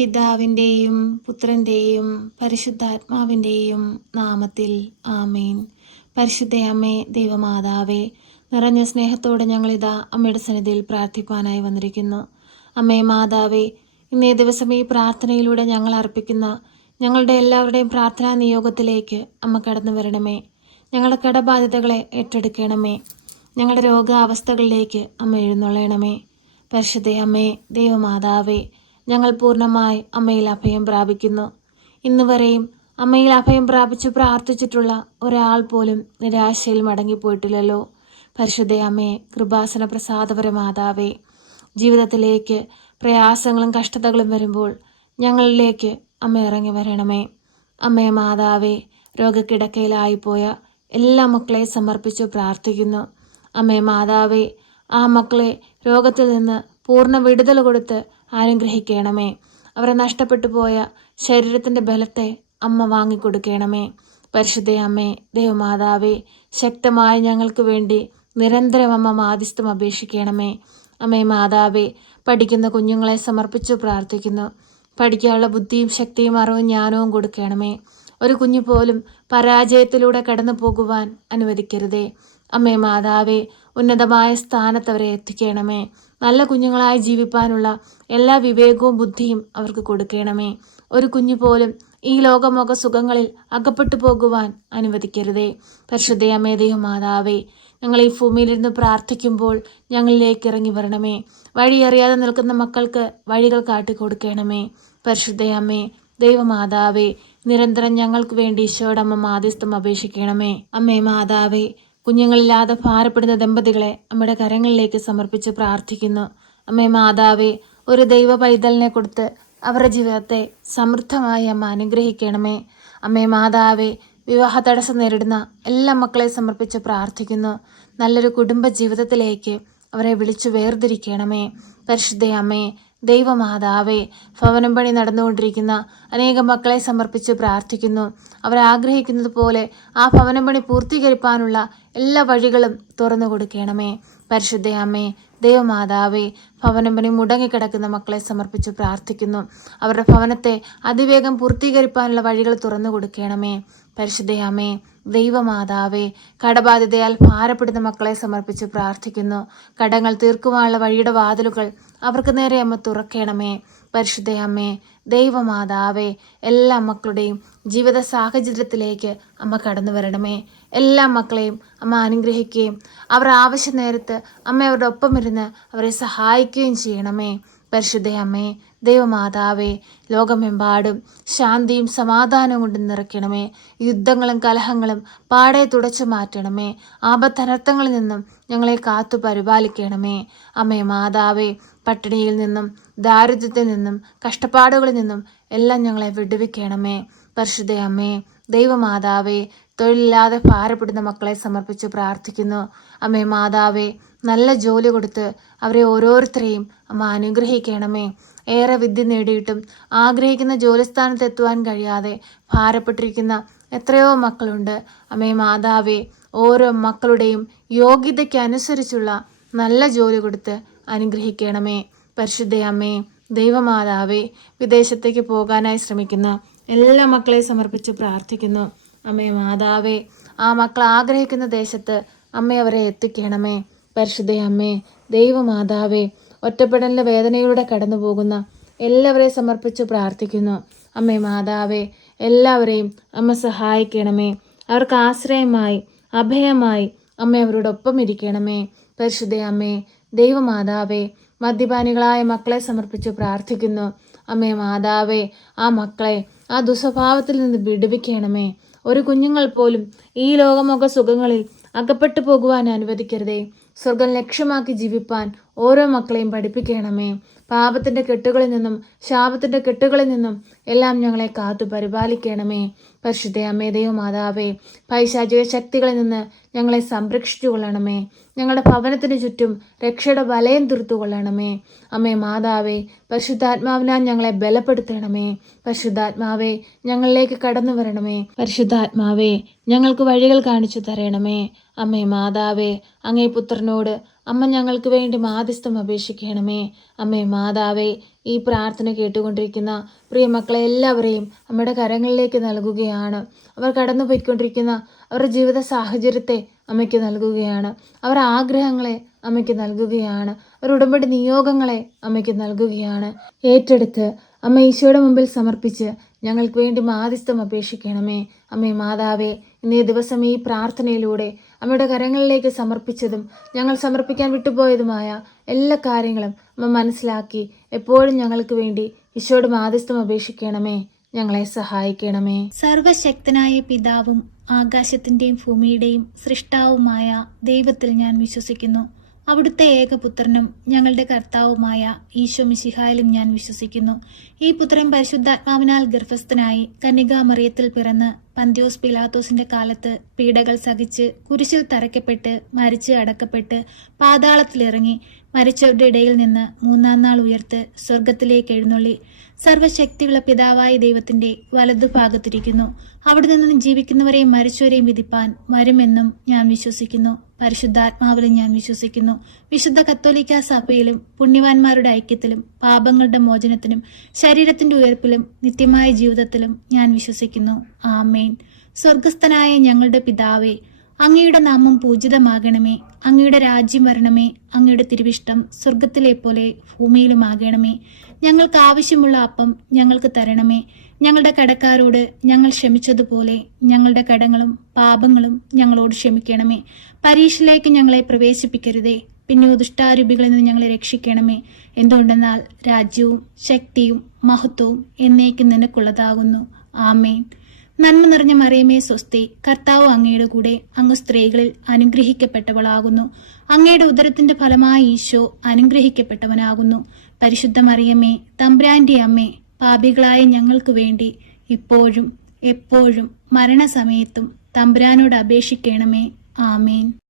പിതാവിൻ്റെയും പുത്രൻ്റെയും പരിശുദ്ധാത്മാവിൻ്റെയും നാമത്തിൽ ആമേൻ. പരിശുദ്ധയമ്മേ, ദൈവമാതാവേ, നിറഞ്ഞ സ്നേഹത്തോടെ ഞങ്ങളിതാ അമ്മയുടെ സന്നിധിയിൽ പ്രാർത്ഥിക്കുവാനായി വന്നിരിക്കുന്നു. അമ്മേ മാതാവേ, ഇന്നേ ദിവസം ഈ പ്രാർത്ഥനയിലൂടെ ഞങ്ങൾ അർപ്പിക്കുന്ന ഞങ്ങളുടെ എല്ലാവരുടെയും പ്രാർത്ഥനാ നിയോഗത്തിലേക്ക് അമ്മ കടന്നു വരണമേ. ഞങ്ങളുടെ കടബാധ്യതകളെ ഏറ്റെടുക്കണമേ. ഞങ്ങളുടെ രോഗാവസ്ഥകളിലേക്ക് അമ്മ എഴുന്നള്ളണമേ. പരിശുദ്ധയമ്മേ, ദൈവമാതാവേ, ഞങ്ങൾ പൂർണ്ണമായി അമ്മയിൽ അഭയം പ്രാപിക്കുന്നു. ഇന്നുവരെയും അമ്മയിൽ അഭയം പ്രാപിച്ചു പ്രാർത്ഥിച്ചിട്ടുള്ള ഒരാൾ പോലും നിരാശയിൽ മടങ്ങിപ്പോയിട്ടില്ലല്ലോ. പരിശുദ്ധയമ്മേ, കൃപാസന പ്രസാദപര മാതാവേ, ജീവിതത്തിലേക്ക് പ്രയാസങ്ങളും കഷ്ടതകളും വരുമ്പോൾ ഞങ്ങളിലേക്ക് അമ്മ ഇറങ്ങി വരണമേ. അമ്മേ മാതാവേ, രോഗക്കിടക്കയിലായിപ്പോയ എല്ലാ മക്കളെ സമർപ്പിച്ചു പ്രാർത്ഥിക്കുന്നു. അമ്മേ മാതാവേ, ആ മക്കളെ രോഗത്തിൽ നിന്ന് പൂർണ്ണ വിടുതൽ കൊടുത്ത് അനുഗ്രഹിക്കണമേ. അവരെ നഷ്ടപ്പെട്ടു പോയ ശരീരത്തിൻ്റെ ബലത്തെ അമ്മ വാങ്ങിക്കൊടുക്കണമേ. പരിശുദ്ധയമ്മേ, ദൈവമാതാവേ, ശക്തമായ ഞങ്ങൾക്ക് വേണ്ടി നിരന്തരം അമ്മ മാധ്യസ്ഥം അപേക്ഷിക്കണമേ. അമ്മേ മാതാവേ, പഠിക്കുന്ന കുഞ്ഞുങ്ങളെ സമർപ്പിച്ചു പ്രാർത്ഥിക്കുന്നു. പഠിക്കാനുള്ള ബുദ്ധിയും ശക്തിയും അറിവും ജ്ഞാനവും കൊടുക്കണമേ. ഒരു കുഞ്ഞു പോലും പരാജയത്തിലൂടെ കടന്നു പോകുവാൻ അനുവദിക്കരുതേ. അമ്മേ മാതാവേ, ഉന്നതമായ സ്ഥാനത്ത് അവരെ എത്തിക്കണമേ. നല്ല കുഞ്ഞുങ്ങളായി ജീവിപ്പാനുള്ള എല്ലാ വിവേകവും ബുദ്ധിയും അവർക്ക് കൊടുക്കണമേ. ഒരു കുഞ്ഞു പോലും ഈ ലോകമോക സുഖങ്ങളിൽ അകപ്പെട്ടു പോകുവാൻ അനുവദിക്കരുതേ. പരിശുദ്ധയമ്മേ, ദൈവമാതാവേ, ഞങ്ങൾ ഈ ഭൂമിയിലിരുന്ന് പ്രാർത്ഥിക്കുമ്പോൾ ഞങ്ങളിലേക്ക് ഇറങ്ങി വരണമേ. വഴിയറിയാതെ നിൽക്കുന്ന മക്കൾക്ക് വഴികൾ കാട്ടിക്കൊടുക്കണമേ. പരിശുദ്ധയമ്മേ, ദൈവമാതാവേ, നിരന്തരം ഞങ്ങൾക്ക് വേണ്ടി ഈശോയുടെ അമ്മ മാധ്യസ്ഥം അപേക്ഷിക്കണമേ. അമ്മേ മാതാവേ, കുഞ്ഞുങ്ങളില്ലാതെ ഭാരപ്പെടുന്ന ദമ്പതികളെ അമ്മയുടെ കരങ്ങളിലേക്ക് സമർപ്പിച്ച് പ്രാർത്ഥിക്കുന്നു. അമ്മേ മാതാവേ, ഒരു ദൈവ പൈതലിനെ കൊടുത്ത് അവരുടെ ജീവിതത്തെ സമൃദ്ധമായി അമ്മ അനുഗ്രഹിക്കണമേ. അമ്മേ മാതാവേ, വിവാഹ തടസ്സം നേരിടുന്ന എല്ലാ മക്കളെ സമർപ്പിച്ച് പ്രാർത്ഥിക്കുന്നു. നല്ലൊരു കുടുംബ ജീവിതത്തിലേക്ക് അവരെ വിളിച്ചു വേർതിരിക്കണമേ. പരിശുദ്ധയമ്മേ, ദൈവമാതാവേ, ഭവനം പണി നടന്നുകൊണ്ടിരിക്കുന്ന അനേകം മക്കളെ സമർപ്പിച്ച് പ്രാർത്ഥിക്കുന്നു. അവരാഗ്രഹിക്കുന്നത് പോലെ ആ ഭവനം പണി പൂർത്തീകരിക്കാനുള്ള എല്ലാ വഴികളും തുറന്നു കൊടുക്കണമേ. പരിശുദ്ധയമ്മേ, ദൈവമാതാവേ, ഭവനം പണി മുടങ്ങിക്കിടക്കുന്ന മക്കളെ സമർപ്പിച്ച് പ്രാർത്ഥിക്കുന്നു. അവരുടെ ഭവനത്തെ അതിവേഗം പൂർത്തീകരിക്കാനുള്ള വഴികൾ തുറന്നു കൊടുക്കണമേ. പരിശുദ്ധയമ്മേ, ദൈവമാതാവേ, കടബാധ്യതയാൽ ഭാരപ്പെടുന്ന മക്കളെ സമർപ്പിച്ച് പ്രാർത്ഥിക്കുന്നു. കടങ്ങൾ തീർക്കുവാനുള്ള വഴിയുടെ വാതിലുകൾ അവർക്ക് നേരെ അമ്മ തുറക്കണമേ. പരിശുദ്ധയമ്മേ, ദൈവമാതാവേ, എല്ലാ മക്കളുടെയും ജീവിത സാഹചര്യത്തിലേക്ക് അമ്മ കടന്നു വരണമേ. എല്ലാ മക്കളെയും അമ്മ അനുഗ്രഹിക്കുകയും അവർ ആവശ്യ നേരത്ത് അമ്മ അവരുടെ ഒപ്പം ഇരുന്ന് അവരെ സഹായിക്കുകയും ചെയ്യണമേ. പരിശുദ്ധയമ്മേ, ദൈവമാതാവേ, ലോകമെമ്പാടും ശാന്തിയും സമാധാനവും കൊണ്ട് നിറയ്ക്കണമേ. യുദ്ധങ്ങളും കലഹങ്ങളും പാടെ തുടച്ചു മാറ്റണമേ. ആപത്തനർത്ഥങ്ങളിൽ നിന്നും ഞങ്ങളെ കാത്തു പരിപാലിക്കണമേ. അമ്മേ മാതാവേ, പട്ടിണിയിൽ നിന്നും ദാരിദ്ര്യത്തിൽ നിന്നും കഷ്ടപ്പാടുകളിൽ നിന്നും എല്ലാം ഞങ്ങളെ വിടുവിക്കണമേ. പരിശുദ്ധയമ്മേ, ദൈവമാതാവേ, തൊഴിലില്ലാതെ ഭാരപ്പെടുന്ന മക്കളെ സമർപ്പിച്ച് പ്രാർത്ഥിക്കുന്നു. അമ്മേ മാതാവേ, നല്ല ജോലി കൊടുത്ത് അവരെ ഓരോരുത്തരെയും അമ്മ അനുഗ്രഹിക്കണമേ. ഏറെ വിദ്യ നേടിയിട്ടും ആഗ്രഹിക്കുന്ന ജോലിസ്ഥാനത്ത് എത്തുവാൻ കഴിയാതെ ഭാരപ്പെട്ടിരിക്കുന്ന എത്രയോ മക്കളുണ്ട്. അമ്മേ മാതാവേ, ഓരോ മക്കളുടെയും യോഗ്യതയ്ക്ക് അനുസരിച്ചുള്ള നല്ല ജോലി കൊടുത്ത് അനുഗ്രഹിക്കണമേ. പരിശുദ്ധയമ്മേ, ദൈവമാതാവേ, വിദേശത്തേക്ക് പോകാനായി ശ്രമിക്കുന്ന എല്ലാ മക്കളെ സമർപ്പിച്ച് പ്രാർത്ഥിക്കുന്നു. അമ്മേ മാതാവേ, ആ മക്കൾ ആഗ്രഹിക്കുന്ന ദേശത്ത് അമ്മ അവരെ എത്തിക്കണമേ. പരിശുദ്ധയമ്മേ, ദൈവമാതാവേ, ഒറ്റപ്പെടലിൻ്റെ വേദനയിലൂടെ കടന്നു പോകുന്ന എല്ലാവരെയും സമർപ്പിച്ച് പ്രാർത്ഥിക്കുന്നു. അമ്മേ മാതാവേ, എല്ലാവരെയും അമ്മ സഹായിക്കണമേ. അവർക്ക് ആശ്രയമായി അഭയമായി അമ്മ അവരോടൊപ്പം ഇരിക്കണമേ. പരിശുദ്ധയമ്മേ, ദൈവമാതാവേ, മദ്യപാനികളായ മക്കളെ സമർപ്പിച്ച് പ്രാർത്ഥിക്കുന്നു. അമ്മേ മാതാവേ, ആ മക്കളെ ആ ദുസ്വഭാവത്തിൽ നിന്ന് വിടുവിക്കണമേ. ഒരു കുഞ്ഞുങ്ങൾ പോലും ഈ ലോകമൊക്കെ സുഖങ്ങളിൽ അകപ്പെട്ടു പോകുവാൻ അനുവദിക്കരുതേ. സ്വർഗം ലക്ഷ്യമാക്കി ജീവിപ്പാൻ ഓരോ മക്കളെയും പഠിപ്പിക്കണമേ. പാപത്തിൻ്റെ കെട്ടുകളിൽ നിന്നും ശാപത്തിൻ്റെ കെട്ടുകളിൽ നിന്നും എല്ലാം ഞങ്ങളെ കാത്തു പരിപാലിക്കണമേ. പരിശുദ്ധയമ്മേ, ദൈവമാതാവേ, പൈശാചിക ശക്തികളിൽ നിന്ന് ഞങ്ങളെ സംരക്ഷിച്ചു കൊള്ളണമേ. ഞങ്ങളുടെ ഭവനത്തിന് ചുറ്റും രക്ഷയുടെ വലയം തീർത്തുകൊള്ളണമേ. അമ്മേ മാതാവേ, പരിശുദ്ധാത്മാവിനാൽ ഞങ്ങളെ ബലപ്പെടുത്തണമേ. പരിശുദ്ധാത്മാവേ, ഞങ്ങളിലേക്ക് കടന്നു വരണമേ. പരിശുദ്ധാത്മാവേ, ഞങ്ങൾക്ക് വഴികൾ കാണിച്ചു തരണമേ. അമ്മേ മാതാവേ, അങ്ങേ പുത്രനോട് അമ്മ ഞങ്ങൾക്ക് വേണ്ടി മാധ്യസ്ഥം അപേക്ഷിക്കണമേ. അമ്മേ മാതാവേ, ഈ പ്രാർത്ഥന കേട്ടുകൊണ്ടിരിക്കുന്ന പ്രിയ മക്കളെ എല്ലാവരെയും അമ്മയുടെ കരങ്ങളിലേക്ക് നൽകുകയാണ്. അവർ കടന്നു പോയിക്കൊണ്ടിരിക്കുന്ന അവരുടെ ജീവിത സാഹചര്യത്തെ അമ്മയ്ക്ക് നൽകുകയാണ്. അവരുടെ ആഗ്രഹങ്ങളെ അമ്മയ്ക്ക് നൽകുകയാണ്. അവരുടെ ഉടമ്പടി നിയോഗങ്ങളെ അമ്മയ്ക്ക് നൽകുകയാണ്. ഏറ്റെടുത്ത് അമ്മ ഈശോയുടെ മുമ്പിൽ സമർപ്പിച്ച് ഞങ്ങൾക്ക് വേണ്ടി മാധ്യസ്ഥം അപേക്ഷിക്കണമേ. അമ്മേ മാതാവേ, ഇന്നേ ദിവസം ഈ പ്രാർത്ഥനയിലൂടെ അമ്മയുടെ കരങ്ങളിലേക്ക് സമർപ്പിച്ചതും ഞങ്ങൾ സമർപ്പിക്കാൻ വിട്ടുപോയതുമായ എല്ലാ കാര്യങ്ങളും അമ്മ മനസ്സിലാക്കി എപ്പോഴും ഞങ്ങൾക്ക് വേണ്ടി ഈശോയുടെ മാധ്യസ്ഥം അപേക്ഷിക്കണമേ. ഞങ്ങളെ സഹായിക്കണമേ. സർവശക്തനായ പിതാവും ആകാശത്തിന്റെയും ഭൂമിയുടെയും സൃഷ്ടാവുമായ ദൈവത്തിൽ ഞാൻ വിശ്വസിക്കുന്നു. അവിടുത്തെ ഏകപുത്രനും ഞങ്ങളുടെ കർത്താവുമായ ഈശോ മിശിഹായിലും ഞാൻ വിശ്വസിക്കുന്നു. ഈ പുത്രൻ പരിശുദ്ധാത്മാവിനാൽ ഗർഭസ്ഥനായി കന്യകാമറിയത്തിൽ പിറന്ന് പന്ത്യോസ് പിലാത്തോസിന്റെ കാലത്ത് പീഡകൾ സഹിച്ച് കുരിശിൽ തറയ്ക്കപ്പെട്ട് മരിച്ച് അടക്കപ്പെട്ട് പാതാളത്തിലിറങ്ങി മരിച്ചവരുടെ ഇടയിൽ നിന്ന് മൂന്നാം നാൾ ഉയർത്ത് സ്വർഗത്തിലേക്ക് എഴുന്നള്ളി സർവശക്തിയുള്ള പിതാവായ ദൈവത്തിന്റെ വലതുഭാഗത്തിരിക്കുന്നു. അവിടെ നിന്ന് ജീവിക്കുന്നവരെയും മരിച്ചവരെയും വിധിപ്പാൻ വരുമെന്നും ഞാൻ വിശ്വസിക്കുന്നു. പരിശുദ്ധാത്മാവിലും ഞാൻ വിശ്വസിക്കുന്നു. വിശുദ്ധ കത്തോലിക്ക സഭയിലും പുണ്യവാന്മാരുടെ ഐക്യത്തിലും പാപങ്ങളുടെ മോചനത്തിനും ശരീരത്തിന്റെ ഉയർപ്പിലും നിത്യമായ ജീവിതത്തിലും ഞാൻ വിശ്വസിക്കുന്നു. ആമേൻ. സ്വർഗസ്ഥനായ ഞങ്ങളുടെ പിതാവേ, അങ്ങയുടെ നാമം പൂജിതമാകണമേ. അങ്ങയുടെ രാജ്യം വരണമേ. അങ്ങയുടെ തിരുവിഷ്ടം സ്വർഗത്തിലെ പോലെ ഭൂമിയിലുമാകണമേ. ഞങ്ങൾക്ക് ആവശ്യമുള്ള അപ്പം ഞങ്ങൾക്ക് തരണമേ. ഞങ്ങളുടെ കടക്കാരോട് ഞങ്ങൾ ക്ഷമിച്ചതുപോലെ ഞങ്ങളുടെ കടങ്ങളും പാപങ്ങളും ഞങ്ങളോട് ക്ഷമിക്കണമേ. പരീക്ഷയിലേക്ക് ഞങ്ങളെ പ്രവേശിപ്പിക്കരുതേ, പിന്നെ ദുഷ്ടാരൂപികളിൽ നിന്ന് ഞങ്ങളെ രക്ഷിക്കണമേ. എന്തുകൊണ്ടെന്നാൽ രാജ്യവും ശക്തിയും മഹത്വവും എന്നേക്കും നിനക്കുള്ളതാകുന്നു. ആമേൻ. നന്മ നിറഞ്ഞ മറിയമേ സ്വസ്തി, കർത്താവ് അങ്ങയുടെ കൂടെ, അങ്ങ് സ്ത്രീകളിൽ അനുഗ്രഹിക്കപ്പെട്ടവളാകുന്നു. അങ്ങയുടെ ഉദരത്തിന്റെ ഫലമായി ഈശോ അനുഗ്രഹിക്കപ്പെട്ടവനാകുന്നു. പരിശുദ്ധ മറിയമേ, തമ്പുരാന്റെ അമ്മേ, പാപികളായ ഞങ്ങൾക്ക് വേണ്ടി ഇപ്പോഴും എപ്പോഴും മരണസമയത്തും തമ്പുരാനോട് അപേക്ഷിക്കണമേ. ആമേൻ.